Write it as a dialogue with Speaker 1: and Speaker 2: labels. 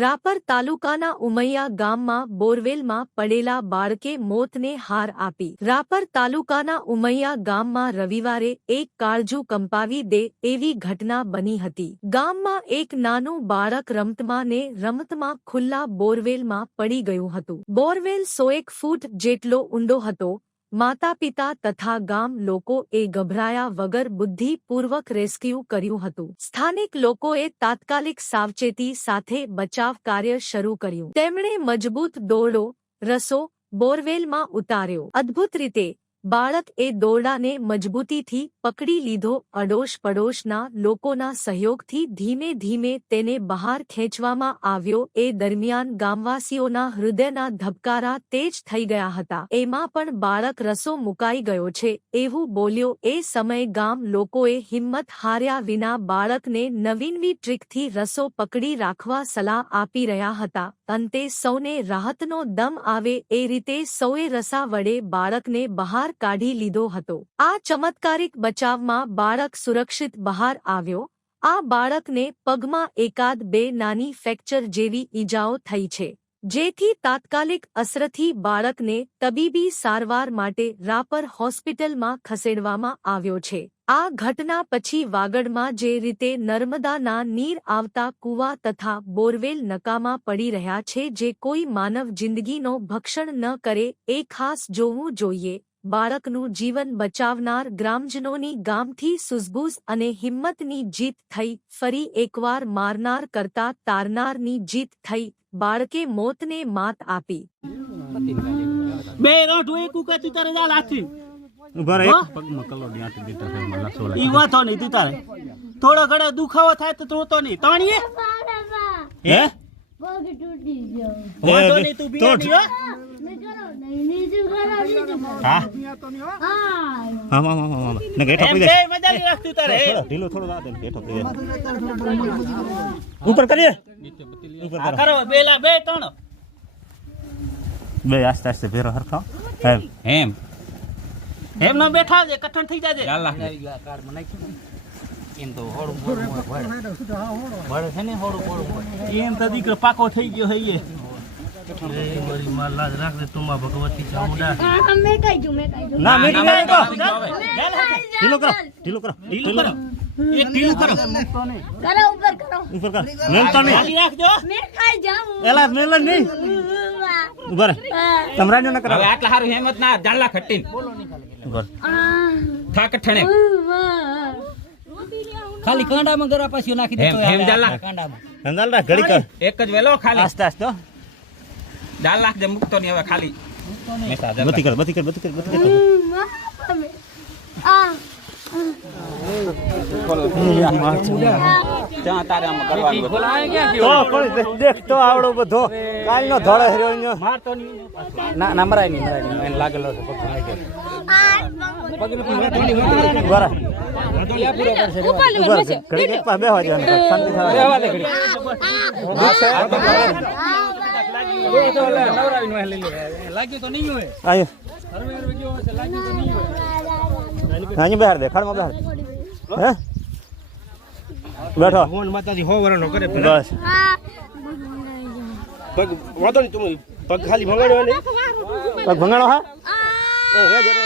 Speaker 1: રાપર તાલુકાના ઉમૈયા ગામમાં બોરવેલમાં પડેલા બાળકે મોતને હાર આપી. રાપર તાલુકાના ઉમૈયા ગામમાં રવિવારે એક કાળજુ કંપાવી દે એવી ઘટના બની હતી. ગામમાં એક નાનું બાળક રમતમાં ને રમતમાં ખુલ્લા બોરવેલમાં પડી ગયું હતું. બોરવેલ સો એક ફૂટ જેટલો ઊંડો હતો માતા પિતા તથા ગામ લોકો એ ગભરાયા વગર બુદ્ધિપૂર્વક રેસ્ક્યુ કર્યું હતું. સ્થાનિક લોકોએ તાત્કાલિક સાવચેતી સાથે બચાવ કાર્ય શરૂ કર્યું. તેમણે મજબૂત દોરડો રસો, બોરવેલમાં ઉતાર્યો. અદ્ભુત રીતે બાળક એ દોરડાને મજબૂતીથી પકડી લીધો. અડોશ પડોશના લોકોના સહયોગથી ધીમે ધીમે તેને બહાર ખેંચવામાં આવ્યો. એ દરમિયાન ગામવાસીઓના હૃદયના ધબકારા તેજ થઈ ગયા હતા. એમાં પણ બાળક રસો મુકાઈ ગયો છે. એવું બોલ્યો. એ સમયે ગામ લોકોએ હિંમત હાર્યા વિના બાળકને નવીનવી ટ્રીકથી રસો પકડી રાખવા સલાહ આપી રહ્યા હતા. અંતે સૌને રાહતનો દમ આવે. એ રીતે સૌએ રસા વડે બાળકને બહાર કાઢી લીધો હતો. આ ચમત્કારિક બચાવમાં બાળક સુરક્ષિત બહાર આવ્યો. આ બાળકને પગમાં એકાદ બે નાની ફ્રેક્ચર જેવી ઈજાઓ થઈ છે, જેથી તાત્કાલિક અસરથી બાળકને તબીબી સારવાર માટે રાપર હોસ્પિટલમાં ખસેડવામાં આવ્યો છે. આ ઘટના પછી વાગડમાં જે રીતે નર્મદાના નીર આવતા કૂવા તથા બોરવેલ નકામા પડી રહ્યા છે જે કોઈ માનવ જિંદગીનો ભક્ષણ ન કરે એ ખાસ જોવું જોઈએ. બાળકનું જીવન બચાવનાર ગ્રામજનોની ગામથી સુઝબૂઝ અને હિંમતની જીત થઈ ફરી એકવાર મારનાર કરતા તારનારની જીત થઈ બાળકે મોતને માત આપી.
Speaker 2: બે રોઢું એક ઉકે તું તારે જા લાથી
Speaker 3: ઊભા રહે. પગમાં કલોડી આંટી દીધા છે એમાં લાસો
Speaker 2: ઈ વાતો નહીં તું તારે. થોડો ઘણો દુખાવો થાય તો રોતો નહીં. તાણીએ?
Speaker 3: હે?
Speaker 4: પગ તૂટી ગયો
Speaker 2: વાંધો નહીં તું
Speaker 3: તો
Speaker 2: બિયાડી હો
Speaker 4: મેં કરો નહીં નીચું કરો નીચું કરો
Speaker 3: હા?
Speaker 4: હા
Speaker 3: હા હા હા હા. ને હેઠો
Speaker 2: એમ
Speaker 3: પડી
Speaker 2: બે
Speaker 3: જાય
Speaker 2: મજા નહીં રાખતું તારે
Speaker 3: ઢીલો થોડો દા દે હેઠો પડી દે. ઉપર કરીએ? ઉપર કરો.
Speaker 2: કરો બે બે ત્રણ
Speaker 3: બે આસ્તે આસ્તે ભેરો હરખો એમ
Speaker 5: એમ
Speaker 2: એમ ના બેઠા છે કઠણ થઈ જાજે.
Speaker 5: ચાલ
Speaker 2: એમ તો હોડું હોડું વળે છે ને હોડું હોડું એમ તો દીકરો પાકો થઈ ગયો હે
Speaker 4: હા મેં કઈ છું મેં કઈ છું
Speaker 3: ના મીઠી નહીં તો
Speaker 2: લે લે.
Speaker 3: ઢીલો કરો ઢીલો કરો
Speaker 2: ઢીલું કરો. એક ઢીલું કરો.
Speaker 4: કરો ઉપર કરો
Speaker 3: ઉપર કર. મેલ તો નહીં.
Speaker 2: ખાલી રાખજો.
Speaker 4: મેં કઈ જાઉં.
Speaker 3: એલા મેલ નહીં. ઊભા તમરાજો ન કરો
Speaker 5: આટલા હારું હેમત ના જાનલા ખટ્ટીન. થાક ઠણે.
Speaker 6: ખાલી કાંડામાં ગરા પાછી નાખી
Speaker 5: હેમ જાનલા.
Speaker 6: કાંડામાં.
Speaker 3: સંદાલ ઘડી કર
Speaker 5: એક જ વેલો ખાલી.
Speaker 3: આસ્તે આસ્તે હો.
Speaker 5: જાન લાખ જે મૂકતો નહીં હવે ખાલી
Speaker 3: બધી કર બધી કર બધી કર બધી કર.
Speaker 4: બે
Speaker 5: ત્યાં
Speaker 3: અહીં બહાર દે ખડમાં બહાર હે? બેઠો.
Speaker 7: ભગવાન માતાજી હો વરણો કરે
Speaker 3: બસ.
Speaker 7: પગ વાંધો નહીં તમે પગ ખાલી ભગાડ્યો ને
Speaker 3: પગ ભંગાણો હા?
Speaker 4: આ
Speaker 3: એ રે, રે, રે.